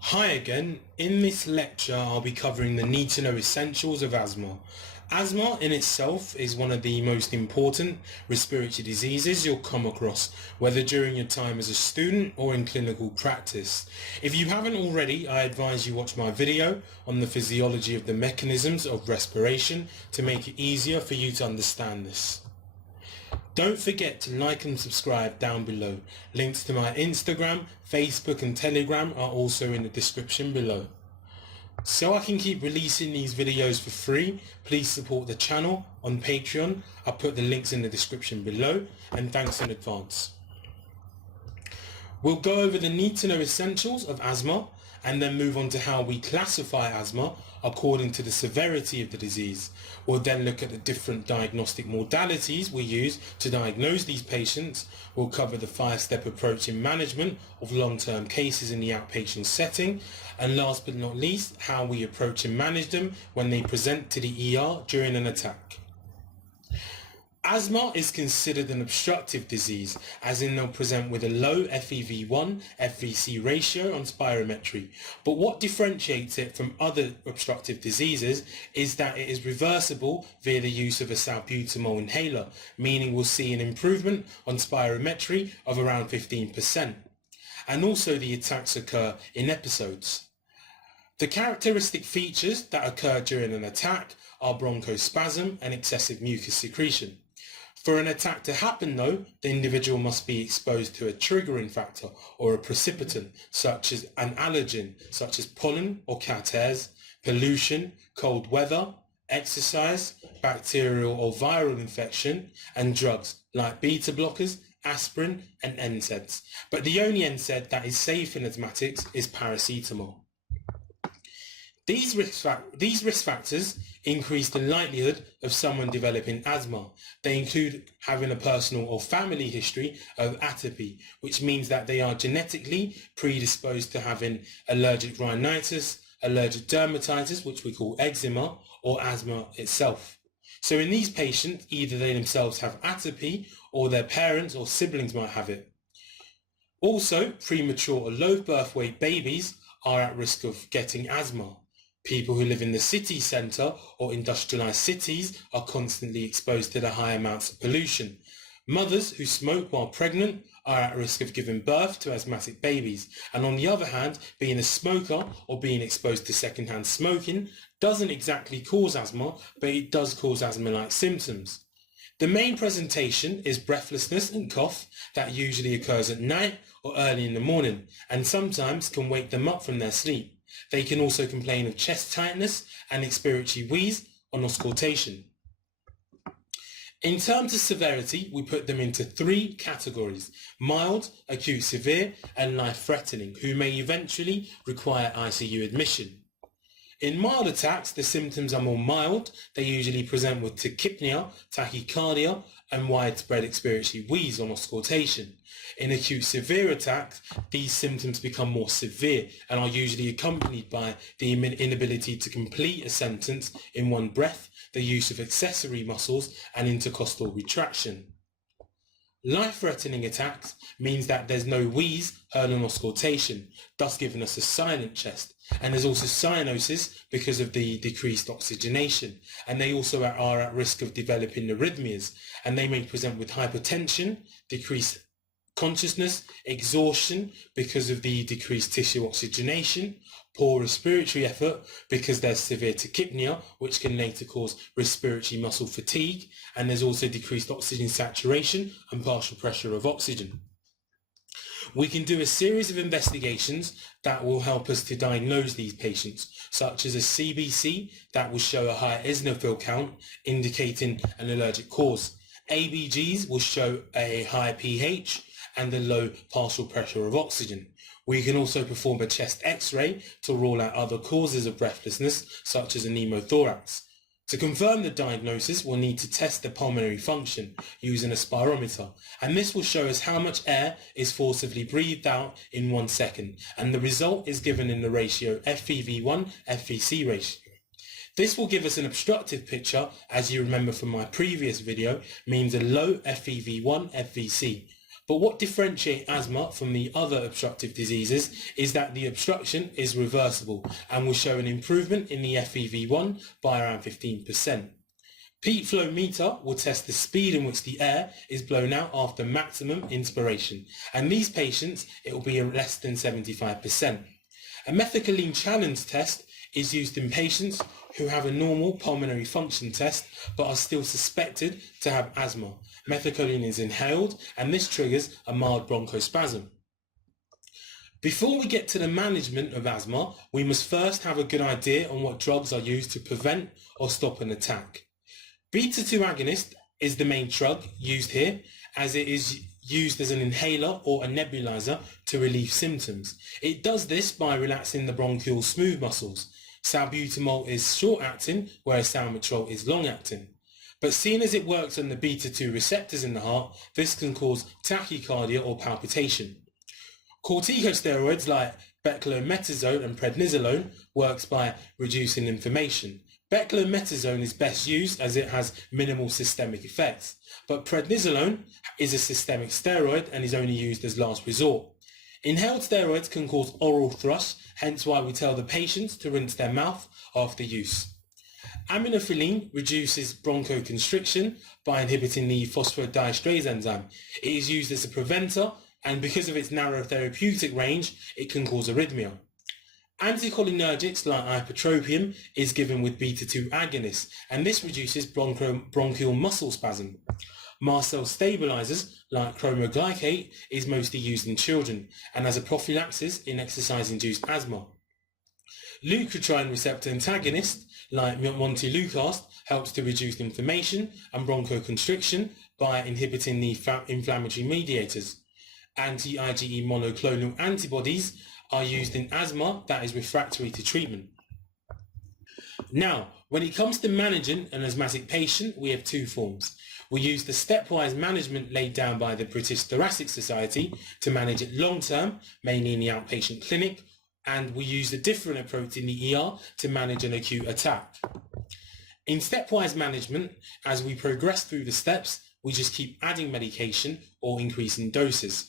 Hi again. In this lecture I'll be covering the need to know essentials of asthma. Asthma in itself is one of the most important respiratory diseases you'll come across, whether during your time as a student or in clinical practice. If you haven't already, I advise you watch my video on the physiology of the mechanisms of respiration to make it easier for you to understand this. Don't forget to like and subscribe down below. Links to my Instagram, Facebook and Telegram are also in the description below. So I can keep releasing these videos for free, please support the channel on Patreon. I'll put the links in the description below, and thanks in advance. We'll go over the need to know essentials of asthma and then move on to how we classify asthma according to the severity of the disease. We'll then look at the different diagnostic modalities we use to diagnose these patients. We'll cover the 5-step approach in management of long-term cases in the outpatient setting, and last but not least, how we approach and manage them when they present to the ER during an attack. Asthma is considered an obstructive disease, as in they'll present with a low FEV1 FVC ratio on spirometry. But what differentiates it from other obstructive diseases is that it is reversible via the use of a salbutamol inhaler, meaning we'll see an improvement on spirometry of around 15%. And also the attacks occur in episodes. The characteristic features that occur during an attack are bronchospasm and excessive mucus secretion. For an attack to happen though, the individual must be exposed to a triggering factor or a precipitant, such as an allergen, such as pollen or cat hairs, pollution, cold weather, exercise, bacterial or viral infection, and drugs like beta blockers, aspirin and NSAIDs. But the only NSAID that is safe in asthmatics is paracetamol. These risk factors increase the likelihood of someone developing asthma. They include having a personal or family history of atopy, which means that they are genetically predisposed to having allergic rhinitis, allergic dermatitis, which we call eczema, or asthma itself. So in these patients, either they themselves have atopy or their parents or siblings might have it. Also, premature or low birth weight babies are at risk of getting asthma. People who live in the city centre or industrialised cities are constantly exposed to the high amounts of pollution. Mothers who smoke while pregnant are at risk of giving birth to asthmatic babies. And on the other hand, being a smoker or being exposed to second-hand smoking doesn't exactly cause asthma, but it does cause asthma-like symptoms. The main presentation is breathlessness and cough that usually occurs at night or early in the morning, and sometimes can wake them up from their sleep. They can also complain of chest tightness and expiratory wheeze on auscultation. In terms of severity, we put them into 3 categories: mild, acute severe, and life-threatening, who may eventually require ICU admission. In mild attacks, the symptoms are more mild. They usually present with tachypnea, tachycardia, and widespread expiratory wheeze on auscultation. In acute severe attacks, these symptoms become more severe and are usually accompanied by the inability to complete a sentence in one breath, the use of accessory muscles, and intercostal retraction. Life-threatening attacks means that there's no wheeze heard on auscultation, thus giving us a silent chest. And there's also cyanosis because of the decreased oxygenation. And they also are at risk of developing arrhythmias, and they may present with hypertension, decreased consciousness, exhaustion because of the decreased tissue oxygenation, poor respiratory effort because there's severe tachypnea, which can later cause respiratory muscle fatigue, and there's also decreased oxygen saturation and partial pressure of oxygen. We can do a series of investigations that will help us to diagnose these patients, such as a CBC that will show a high eosinophil count indicating an allergic cause. ABGs will show a high pH and a low partial pressure of oxygen. We can also perform a chest X-ray to rule out other causes of breathlessness, such as a pneumothorax. To confirm the diagnosis, we'll need to test the pulmonary function using a spirometer, and this will show us how much air is forcibly breathed out in 1 second, and the result is given in the ratio FEV1 FVC ratio. This will give us an obstructive picture, as you remember from my previous video, means a low FEV1 FVC. But what differentiates asthma from the other obstructive diseases is that the obstruction is reversible and will show an improvement in the FEV1 by around 15%. Peak flow meter will test the speed in which the air is blown out after maximum inspiration, and these patients it will be less than 75%. A methacholine challenge test is used in patients who have a normal pulmonary function test but are still suspected to have asthma. Methacholine is inhaled and this triggers a mild bronchospasm. Before we get to the management of asthma, we must first have a good idea on what drugs are used to prevent or stop an attack. Beta-2 agonist is the main drug used here, as it is used as an inhaler or a nebulizer to relieve symptoms. It does this by relaxing the bronchial smooth muscles. Salbutamol is short-acting, whereas salmeterol is long-acting. But seeing as it works on the beta-2 receptors in the heart, this can cause tachycardia or palpitation. Corticosteroids like beclomethasone and prednisolone works by reducing inflammation. Beclomethasone is best used as it has minimal systemic effects, but prednisolone is a systemic steroid and is only used as last resort. Inhaled steroids can cause oral thrush, hence why we tell the patients to rinse their mouth after use. Aminophylline reduces bronchoconstriction by inhibiting the phosphodiesterase enzyme. It is used as a preventer, and because of its narrow therapeutic range, it can cause arrhythmia. Anticholinergics like ipratropium is given with beta-2 agonists, and this reduces bronchial muscle spasm. Mast cell stabilizers like chromoglycate is mostly used in children and as a prophylaxis in exercise-induced asthma. Leukotriene receptor antagonist like montelukast helps to reduce inflammation and bronchoconstriction by inhibiting the inflammatory mediators. Anti-IgE monoclonal antibodies are used in asthma that is refractory to treatment. Now, when it comes to managing an asthmatic patient, we have two forms. We use the stepwise management laid down by the British Thoracic Society to manage it long-term, mainly in the outpatient clinic, and we use a different approach in the ER to manage an acute attack. In stepwise management, as we progress through the steps, we just keep adding medication or increasing doses.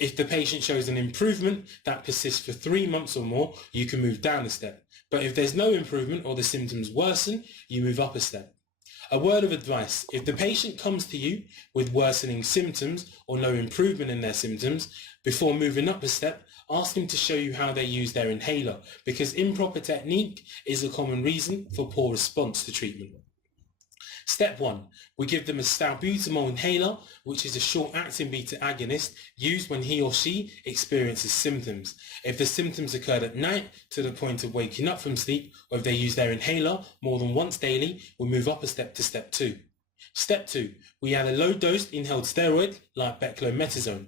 If the patient shows an improvement that persists for 3 months or more, you can move down a step. But if there's no improvement or the symptoms worsen, you move up a step. A word of advice: if the patient comes to you with worsening symptoms or no improvement in their symptoms, before moving up a step, ask them to show you how they use their inhaler, because improper technique is a common reason for poor response to treatment. Step 1. We give them a salbutamol inhaler, which is a short-acting beta agonist used when he or she experiences symptoms. If the symptoms occurred at night to the point of waking up from sleep, or if they use their inhaler more than once daily, we move up a step to step 2. Step 2. We add a low-dose inhaled steroid like beclomethasone.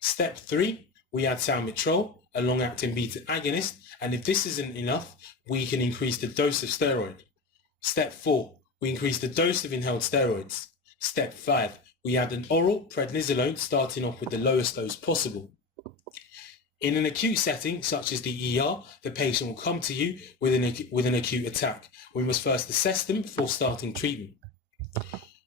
Step 3. We add salmeterol, a long-acting beta agonist, and if this isn't enough, we can increase the dose of steroid. Step 4. We increase the dose of inhaled steroids. Step 5. We add an oral prednisolone, starting off with the lowest dose possible. In an acute setting, such as the ER, the patient will come to you with an acute attack. We must first assess them before starting treatment.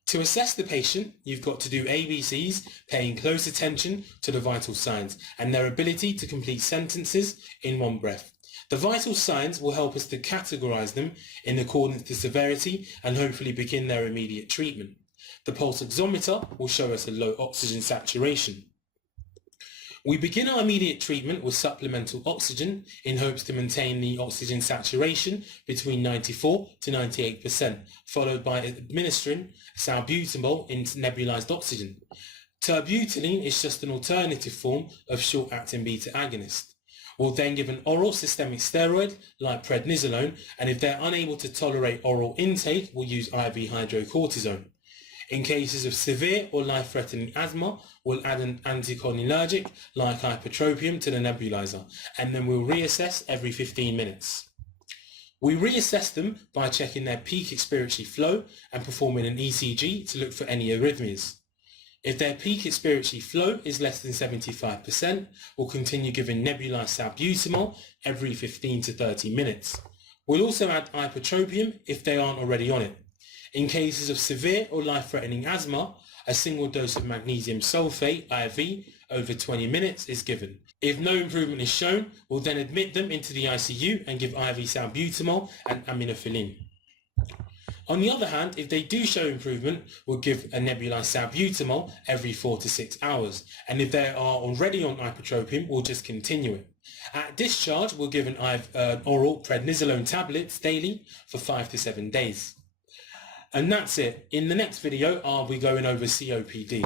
To assess the patient, you've got to do ABCs, paying close attention to the vital signs and their ability to complete sentences in one breath. The vital signs will help us to categorize them in accordance to severity and hopefully begin their immediate treatment. The pulse oximeter will show us a low oxygen saturation. We begin our immediate treatment with supplemental oxygen in hopes to maintain the oxygen saturation between 94 to 98%, followed by administering salbutamol in nebulized oxygen. Terbutaline is just an alternative form of short-acting beta agonist. We'll then give an oral systemic steroid like prednisolone, and if they're unable to tolerate oral intake, we'll use IV hydrocortisone. In cases of severe or life-threatening asthma, we'll add an anticholinergic like ipratropium to the nebulizer, and then we'll reassess every 15 minutes. We reassess them by checking their peak expiratory flow and performing an ECG to look for any arrhythmias. If their peak expiratory flow is less than 75%, we'll continue giving nebulized salbutamol every 15 to 30 minutes. We'll also add ipratropium if they aren't already on it. In cases of severe or life-threatening asthma, a single dose of magnesium sulfate IV over 20 minutes is given. If no improvement is shown, we'll then admit them into the ICU and give IV salbutamol and aminophylline. On the other hand, if they do show improvement, we'll give a nebulized salbutamol every 4 to 6 hours. And if they are already on ipratropium, we'll just continue it. At discharge, we'll give an oral prednisolone tablets daily for 5 to 7 days. And that's it. In the next video, I'll be going over COPD.